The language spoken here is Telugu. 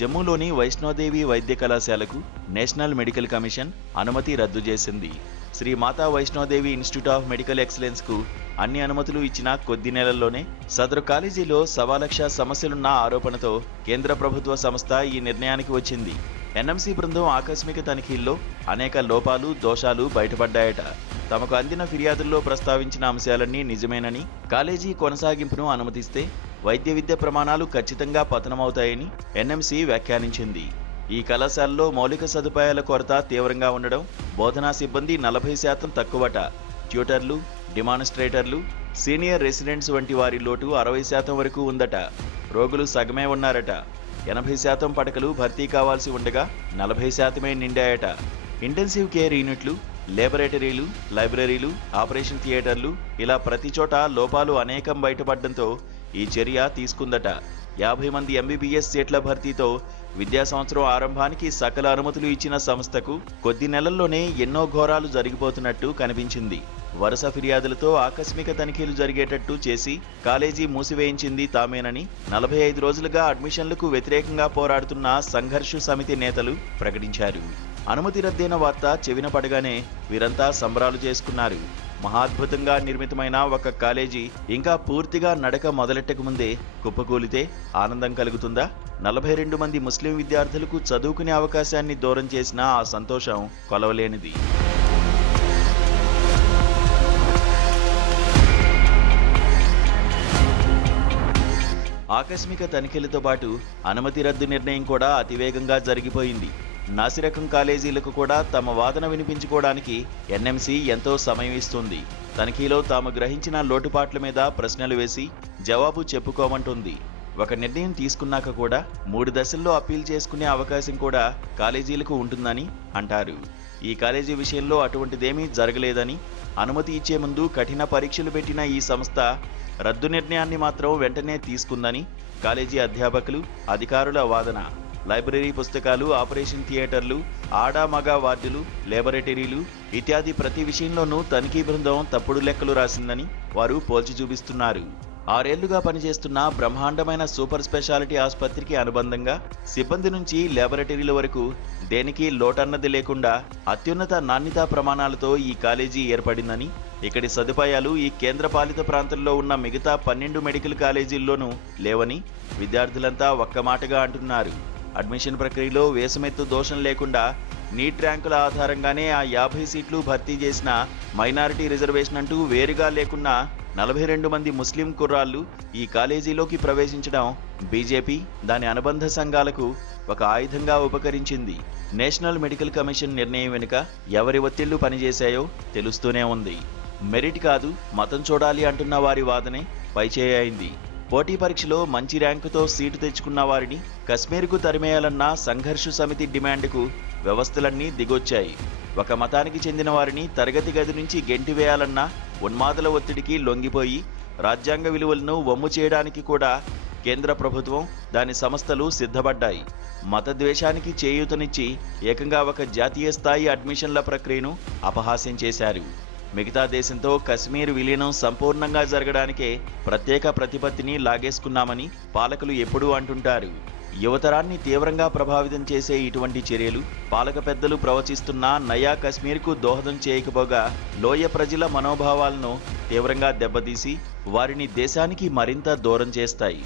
జమ్మూలోని వైష్ణోదేవి వైద్య కళాశాలకు నేషనల్ మెడికల్ కమిషన్ అనుమతి రద్దు చేసింది. Shri Mata Vaishno Devi institute of medical excellence కు అన్ని అనుమతులు ఇచ్చిన కొద్ది నెలల్లోనే సదరు కాలేజీలో 1,00,000 సమస్యలున్న ఆరోపణతో కేంద్ర ప్రభుత్వ సంస్థ ఈ నిర్ణయానికి వచ్చింది. ఎన్ఎంసీ బృందం ఆకస్మిక తనిఖీల్లో అనేక లోపాలు, దోషాలు బయటపడ్డాయట. తమకు అందిన ఫిర్యాదుల్లో ప్రస్తావించిన అంశాలన్నీ నిజమేనని, కాలేజీ కొనసాగింపును అనుమతిస్తే వైద్య విద్య ప్రమాణాలు ఖచ్చితంగా పతనమవుతాయని ఎన్ఎంసీ వ్యాఖ్యానించింది. ఈ కళాశాలలో మౌలిక సదుపాయాల కొరత తీవ్రంగా ఉండడం, బోధనా సిబ్బంది 40% తక్కువట. ట్యూటర్లు, డిమాన్స్ట్రేటర్లు, సీనియర్ రెసిడెంట్స్ వంటి వారి లోటు 60% వరకు ఉందట. రోగులు సగమే ఉన్నారట. 80% పడకలు భర్తీ కావాల్సి ఉండగా 40% నిండాయట. ఇంటెన్సివ్ కేర్ యూనిట్లు, లేబొరేటరీలు, లైబ్రరీలు, ఆపరేషన్ థియేటర్లు ఇలా ప్రతి చోట లోపాలు అనేకం బయటపడడంతో ఈ చర్య తీసుకుందట. 50 మంది ఎంబీబీఎస్ సీట్ల భర్తీతో విద్యా సంవత్సరం ఆరంభానికి సకల అనుమతులు ఇచ్చిన సంస్థకు కొద్ది నెలల్లోనే ఎన్నో ఘోరాలు జరిగిపోతున్నట్టు కనిపించింది. వరుస ఫిర్యాదులతో ఆకస్మిక తనిఖీలు జరిగేటట్టు చేసి కాలేజీ మూసివేయించింది తామేనని 45 రోజులుగా అడ్మిషన్లకు వ్యతిరేకంగా పోరాడుతున్న సంఘర్ష్ సమితి నేతలు ప్రకటించారు. అనుమతి రద్దయిన వార్త చెవిన పడగానే వీరంతా సంబరాలు చేసుకున్నారు. మహాద్భుతంగా నిర్మితమైన ఒక కాలేజీ ఇంకా పూర్తిగా నడక మొదలెట్టక ముందే కుప్పకూలితే ఆనందం కలుగుతుందా? 42 మంది ముస్లిం విద్యార్థులకు చదువుకునే అవకాశాన్ని దూరం చేసిన ఆ సంతోషం కొలవలేనిది. ఆకస్మిక తనిఖీలతో పాటు అనుమతి రద్దు నిర్ణయం కూడా అతివేగంగా జరిగిపోయింది. నాసిరకం కాలేజీలకు కూడా తమ వాదన వినిపించుకోవడానికి ఎన్ఎంసీ ఎంతో సమయం ఇస్తుంది. తనిఖీలో తాము గ్రహించిన లోటుపాట్ల మీద ప్రశ్నలు వేసి జవాబు చెప్పుకోమంటుంది. ఒక నిర్ణయం తీసుకున్నాక కూడా 3 దశల్లో అప్పీల్ చేసుకునే అవకాశం కూడా కాలేజీలకు ఉంటుందని అంటారు. ఈ కాలేజీ విషయంలో అటువంటిదేమీ జరగలేదని, అనుమతి ఇచ్చే ముందు కఠిన పరీక్షలు పెట్టిన ఈ సంస్థ రద్దు నిర్ణయాన్ని మాత్రం వెంటనే తీసుకుందని కాలేజీ అధ్యాపకులు, అధికారుల వాదన. లైబ్రరీ పుస్తకాలు, ఆపరేషన్ థియేటర్లు, ఆడా మగ వార్డులు, లేబొరేటరీలు ఇత్యాది ప్రతి విషయంలోనూ తనిఖీ బృందం తప్పుడు లెక్కలు రాసిందని వారు పోల్చి చూపిస్తున్నారు. 6 ఏళ్లుగా పనిచేస్తున్న బ్రహ్మాండమైన సూపర్ స్పెషాలిటీ ఆసుపత్రికి అనుబంధంగా సిబ్బంది నుంచి లేబొరేటరీల వరకు దేనికి లోటన్నది లేకుండా అత్యున్నత నాణ్యతా ప్రమాణాలతో ఈ కాలేజీ ఏర్పడిందని, ఇక్కడి సదుపాయాలు ఈ కేంద్రపాలిత ప్రాంతంలో ఉన్న మిగతా 12 మెడికల్ కాలేజీల్లోనూ లేవని విద్యార్థులంతా ఒక్క మాటగా అంటున్నారు. అడ్మిషన్ ప్రక్రియలో వేసమెత్తు దోషం లేకుండా నీట్ ర్యాంకుల ఆధారంగానే ఆ 50 సీట్లు భర్తీ చేసిన, మైనారిటీ రిజర్వేషన్ అంటూ వేరుగా లేకున్నా 42 మంది ముస్లిం కుర్రాళ్ళు ఈ కాలేజీలోకి ప్రవేశించడం బీజేపీ, దాని అనుబంధ సంఘాలకు ఒక ఆయుధంగా ఉపకరించింది. నేషనల్ మెడికల్ కమిషన్ నిర్ణయం వెనుక ఎవరి ఒత్తిళ్లు పనిచేశాయో తెలుస్తూనే ఉంది. మెరిట్ కాదు, మతం చూడాలి అంటున్న వారి వాదనే పైచేయి అయింది. పోటీ పరీక్షలో మంచి ర్యాంకుతో సీటు తెచ్చుకున్న వారిని కశ్మీర్కు తరిమేయాలన్న సంఘర్ష్ సమితి డిమాండ్కు వ్యవస్థలన్నీ దిగొచ్చాయి. ఒక మతానికి చెందిన వారిని తరగతి గది నుంచి గెంటివేయాలన్న ఉన్మాదుల ఒత్తిడికి లొంగిపోయి రాజ్యాంగ విలువలను వమ్ము చేయడానికి కూడా కేంద్ర ప్రభుత్వం, దాని సంస్థలు సిద్ధపడ్డాయి. మతద్వేషానికి చేయూతనిచ్చి ఏకంగా ఒక జాతీయ స్థాయి అడ్మిషన్ల ప్రక్రియను అపహాస్యం చేశారు. మిగతా దేశంతో కశ్మీర్ విలీనం సంపూర్ణంగా జరగడానికే ప్రత్యేక ప్రతిపత్తిని లాగేసుకున్నామని పాలకులు ఎప్పుడూ అంటుంటారు. యువతరాన్ని తీవ్రంగా ప్రభావితం చేసే ఇటువంటి చర్యలు పాలక పెద్దలు ప్రవచిస్తున్న నయా కశ్మీర్కు దోహదం చేయకపోగా లోయ ప్రజల మనోభావాలను తీవ్రంగా దెబ్బతీసి వారిని దేశానికి మరింత దూరం చేస్తాయి.